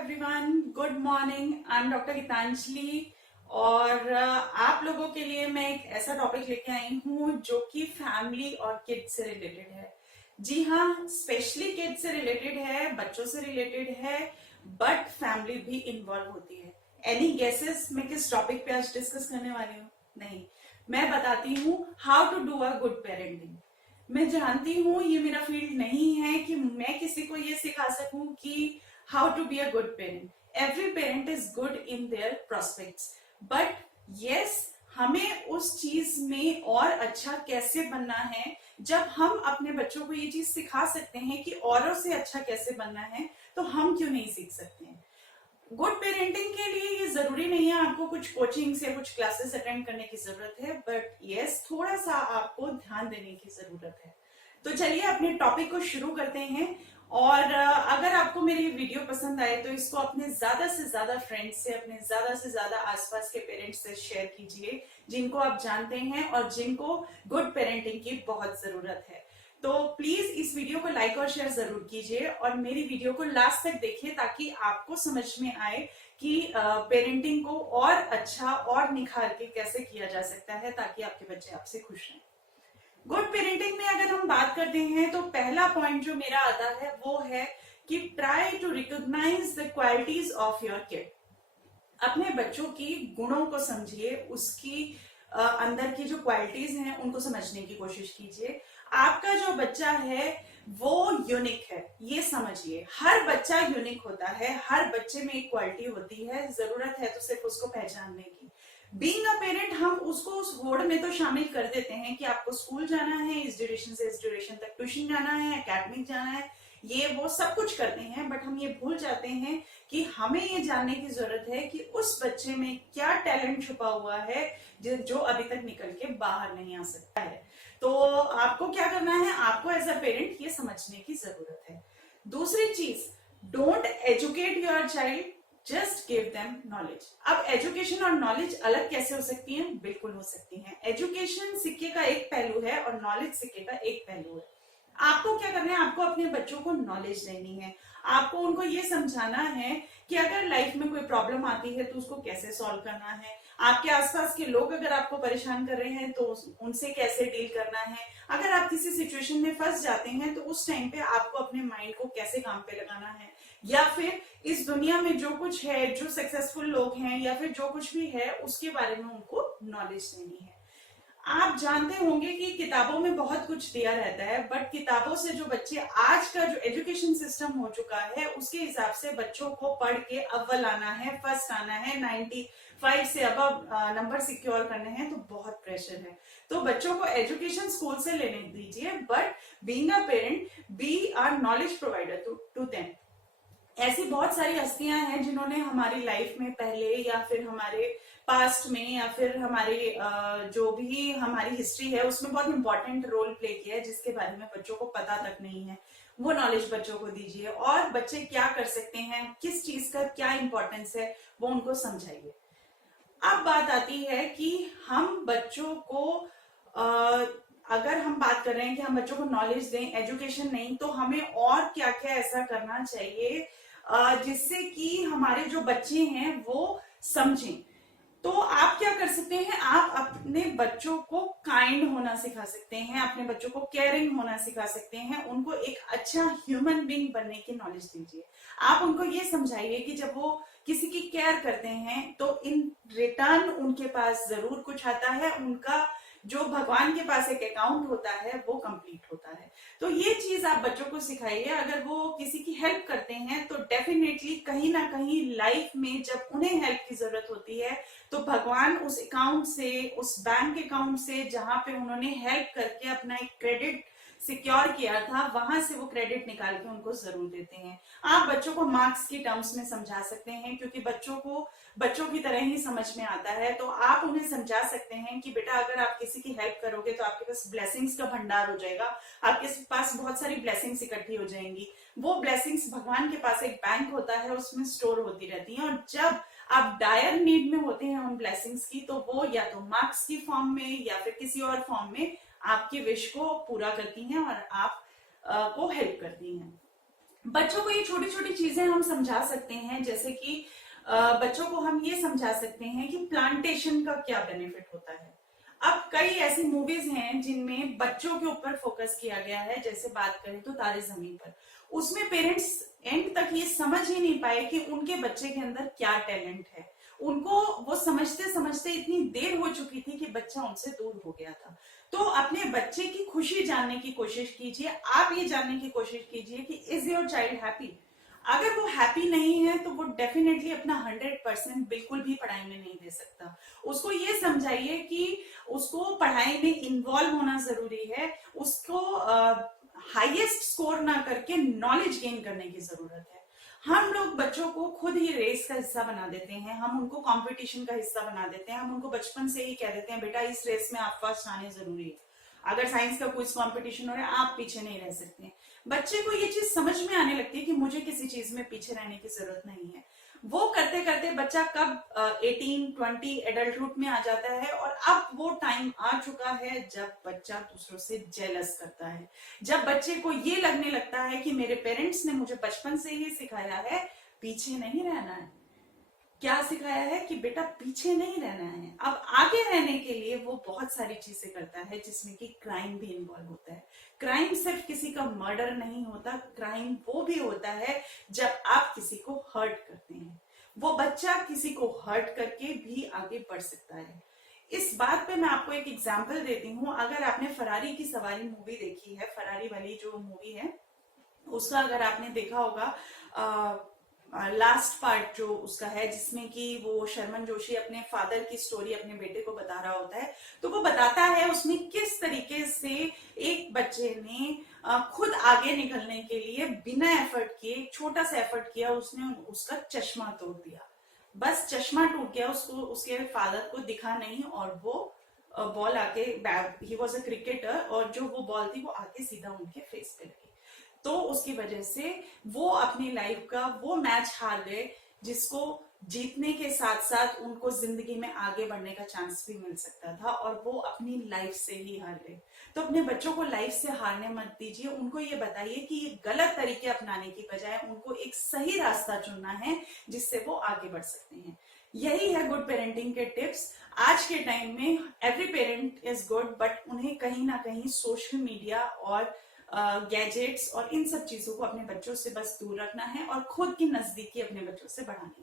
Everyone, good morning. I am doctor Geetanjali और आप लोगों के लिए मैं एक ऐसा टॉपिक लेके आई हूँ जो कि फैमिली और किड्स से रिलेटेड है। जी हाँ, स्पेशली किड्स से रिलेटेड है, बच्चों से रिलेटेड है, बट फैमिली भी इन्वॉल्व होती है। एनी गेसेस मैं किस टॉपिक पे आज डिस्कस करने वाली हूँ? नहीं, मैं बताती हूँ how to do a good parenting. मैं जानती हूँ ये मेरा फील्ड नहीं है कि मैं किसी को ये सिखा सकूं कि how to be a good parent. Every parent is good in their prospects, but yes, हमें उस चीज में और अच्छा कैसे बनना है। जब हम अपने बच्चों को ये चीज सिखा सकते हैं कि औरों से अच्छा कैसे बनना है, तो हम क्यों नहीं सीख सकते हैं। गुड पेरेंटिंग के लिए ये जरूरी नहीं है आपको कुछ कोचिंग या कुछ क्लासेस अटेंड करने की जरूरत है, बट यस, थोड़ा सा आपको ध्यान देने की जरूरत है। तो चलिए अपने टॉपिक को शुरू करते हैं। और अगर आपको मेरी वीडियो पसंद आए तो इसको अपने ज्यादा से ज्यादा फ्रेंड्स से, अपने ज्यादा से ज्यादा आसपास के पेरेंट्स से शेयर कीजिए जिनको आप जानते हैं और जिनको गुड पेरेंटिंग की बहुत जरूरत है। तो प्लीज इस वीडियो को लाइक और शेयर जरूर कीजिए और मेरी वीडियो को लास्ट तक देखिए ताकि आपको समझ में आए कि पेरेंटिंग को और अच्छा और निखार के कैसे किया जा सकता है ताकि आपके बच्चे आपसे खुश रहें। गुड पेरेंटिंग में अगर हम बात करते हैं तो पहला पॉइंट जो मेरा आता है वो है कि try to recognise the qualities of your kid. अपने बच्चों की गुणों को समझिए, उसकी अंदर की जो क्वालिटीज हैं उनको समझने की कोशिश कीजिए। आपका जो बच्चा है वो यूनिक है, ये समझिए। हर बच्चा यूनिक होता है, हर बच्चे में एक क्वालिटी होती है, जरूरत है तो सिर्फ उसको पहचानने की। बीइंग अ पेरेंट हम उसको उस होड़ में तो शामिल कर देते हैं कि आपको स्कूल जाना है, इस ड्यूरेशन से इस ड्यूरेशन तक ट्यूशन जाना है, एकेडमिक जाना है, ये वो सब कुछ करते हैं, बट हम ये भूल जाते हैं कि हमें ये जानने की जरूरत है कि उस बच्चे में क्या टैलेंट छुपा हुआ है जो अभी तक निकल के बाहर नहीं आ सकता है। तो आपको क्या करना है, आपको एज अ पेरेंट ये समझने की जरूरत है। दूसरी चीज, don't educate your child, just give them knowledge. अब एजुकेशन और नॉलेज अलग कैसे हो सकती है? बिल्कुल हो सकती है। एजुकेशन सिक्के का एक पहलू है और नॉलेज सिक्के का एक पहलू है। आपको क्या करना है, आपको अपने बच्चों को नॉलेज देनी है। आपको उनको ये समझाना है कि अगर लाइफ में कोई प्रॉब्लम आती है तो उसको कैसे सॉल्व करना है। आपके आसपास के लोग अगर आपको परेशान कर रहे हैं तो उनसे कैसे डील करना है। अगर आप किसी सिचुएशन में फंस जाते हैं तो उस टाइम पे आपको अपने माइंड को कैसे काम पे लगाना है, या फिर इस दुनिया में जो कुछ है, जो सक्सेसफुल लोग हैं या फिर जो कुछ भी है उसके बारे में उनको नॉलेज देनी है। आप जानते होंगे कि किताबों में बहुत कुछ दिया रहता है, बट किताबों से जो बच्चे, आज का जो एजुकेशन सिस्टम हो चुका है उसके हिसाब से बच्चों को पढ़ के अव्वल आना है, फर्स्ट आना है, 95 से अब नंबर सिक्योर करने हैं, तो बहुत प्रेशर है। तो बच्चों को एजुकेशन स्कूल से लेने दीजिए, but being a parent be our knowledge provider to them. ऐसी बहुत सारी हस्तियां हैं जिन्होंने हमारी लाइफ में पहले या फिर हमारे पास्ट में या फिर हमारे जो भी हमारी हिस्ट्री है उसमें बहुत इंपॉर्टेंट रोल प्ले किया है, जिसके बारे में बच्चों को पता तक नहीं है। वो नॉलेज बच्चों को दीजिए और बच्चे क्या कर सकते हैं, किस चीज का क्या इंपॉर्टेंस है, वो उनको समझाइए। अब बात आती है कि हम बच्चों को अगर हम बात कर रहे हैं कि हम बच्चों को नॉलेज दें, एजुकेशन नहीं, तो हमें और क्या क्या ऐसा करना चाहिए जिससे कि हमारे जो बच्चे हैं वो समझें। तो आप क्या कर सकते हैं, आप अपने बच्चों को काइंड होना सिखा सकते हैं, अपने बच्चों को केयरिंग होना सिखा सकते हैं, उनको एक अच्छा ह्यूमन बीइंग बनने की नॉलेज दीजिए। आप उनको ये समझाइए कि जब वो किसी की केयर करते हैं तो इन रिटर्न उनके पास जरूर कुछ आता है, उनका जो भगवान के पास एक अकाउंट होता है वो कंप्लीट होता है। तो ये चीज आप बच्चों को सिखाइए। अगर वो किसी की हेल्प करते हैं तो डेफिनेटली कहीं ना कहीं लाइफ में जब उन्हें हेल्प की जरूरत होती है तो भगवान उस अकाउंट से, उस बैंक अकाउंट से जहां पे उन्होंने हेल्प करके अपना एक क्रेडिट सिक्योर किया था, वहां से वो क्रेडिट निकाल के उनको जरूर देते हैं। आप बच्चों को मार्क्स की टर्म्स में समझा सकते हैं क्योंकि बच्चों को बच्चों की तरह ही समझ में आता है। तो आप उन्हें समझा सकते हैं कि बेटा अगर आप किसी की हेल्प करोगे तो आपके पास ब्लेसिंग्स का भंडार हो जाएगा, आपके पास बहुत सारी ब्लेसिंग्स इकट्ठी हो जाएंगी। वो ब्लेसिंग्स भगवान के पास एक बैंक होता है, उसमें स्टोर होती रहती है, और जब आप डायर नीड में होते हैं उन ब्लेसिंग्स की तो वो या तो मार्क्स की फॉर्म में या फिर किसी और फॉर्म में आपकी विश को पूरा करती हैं और आप को हेल्प करती हैं। बच्चों को ये छोटी छोटी चीजें हम समझा सकते हैं, जैसे कि बच्चों को हम ये समझा सकते हैं कि प्लांटेशन का क्या बेनिफिट होता है। अब कई ऐसी मूवीज हैं जिनमें बच्चों के ऊपर फोकस किया गया है, जैसे बात करें तो तारे जमीन पर। उसमें पेरेंट्स एंड तक ये समझ ही नहीं पाए कि उनके बच्चे के अंदर क्या टैलेंट है। उनको वो समझते समझते इतनी देर हो चुकी थी कि बच्चा उनसे दूर हो गया था। तो अपने बच्चे की खुशी जानने की कोशिश कीजिए। आप ये जानने की कोशिश कीजिए कि इज योर चाइल्ड हैप्पी। अगर वो हैप्पी नहीं है तो वो डेफिनेटली अपना 100% बिल्कुल भी पढ़ाई में नहीं दे सकता। उसको ये समझाइए कि उसको पढ़ाई में इन्वॉल्व होना जरूरी है। उसको हाईएस्ट स्कोर ना करके नॉलेज गेन करने की जरूरत है। हम लोग बच्चों को खुद ही रेस का हिस्सा बना देते हैं, हम उनको कंपटीशन का हिस्सा बना देते हैं। हम उनको बचपन से ही कह देते हैं बेटा इस रेस में आप फर्स्ट आने जरूरी है। अगर साइंस का क्विज कंपटीशन हो रहा है आप पीछे नहीं रह सकते हैं। बच्चे को ये चीज समझ में आने लगती है कि मुझे किसी चीज में पीछे रहने की जरूरत नहीं है। वो करते करते बच्चा कब 18-20 एडल्टहुड में आ जाता है, और अब वो टाइम आ चुका है जब बच्चा दूसरों से जेलस करता है। जब बच्चे को ये लगने लगता है कि मेरे पेरेंट्स ने मुझे बचपन से ही सिखाया है पीछे नहीं रहना है। क्या सिखाया है कि बेटा पीछे नहीं रहना है। अब आगे रहने के लिए वो बहुत सारी चीजें करता है, जिसमें कि क्राइम भी इन्वॉल्व होता है। क्राइम सिर्फ किसी का मर्डर नहीं होता, क्राइम वो भी होता है जब आप किसी को हर्ट करते हैं। वो बच्चा किसी को हर्ट करके भी आगे बढ़ सकता है। इस बात पे मैं आपको एक एग्जाम्पल देती हूँ। अगर आपने फरारी की सवारी मूवी देखी है, फरारी वाली जो मूवी है, उसका अगर आपने देखा होगा लास्ट पार्ट जो उसका है, जिसमें कि वो शर्मन जोशी अपने फादर की स्टोरी अपने बेटे को बता रहा होता है, तो वो बताता है उसमें किस तरीके से एक बच्चे ने खुद आगे निकलने के लिए बिना एफर्ट किए छोटा सा एफर्ट किया, उसने उसका चश्मा तोड़ दिया। बस चश्मा टूट गया, उसको उसके फादर को दिखा नहीं, और वो बॉल आके, ही वॉज अ क्रिकेटर, और जो वो बॉल थी वो आके सीधा उनके फेस पे लगी। तो उसकी वजह से वो अपनी लाइफ का वो मैच हार गए, जिसको जीतने के साथ साथ उनको जिंदगी में आगे बढ़ने का चांस भी मिल सकता था, और वो अपनी लाइफ से ही हार गए। तो अपने बच्चों को लाइफ से हारने मत दीजिए। उनको ये बताइए कि ये गलत तरीके अपनाने की बजाय उनको एक सही रास्ता चुनना है, जिससे वो आगे बढ़ सकते हैं। यही है गुड पेरेंटिंग के टिप्स। आज के टाइम में every parent is good, but उन्हें कहीं ना कहीं सोशल मीडिया और गैजेट्स और इन सब चीजों को अपने बच्चों से बस दूर रखना है, और खुद की नजदीकी अपने बच्चों से बढ़ानी है।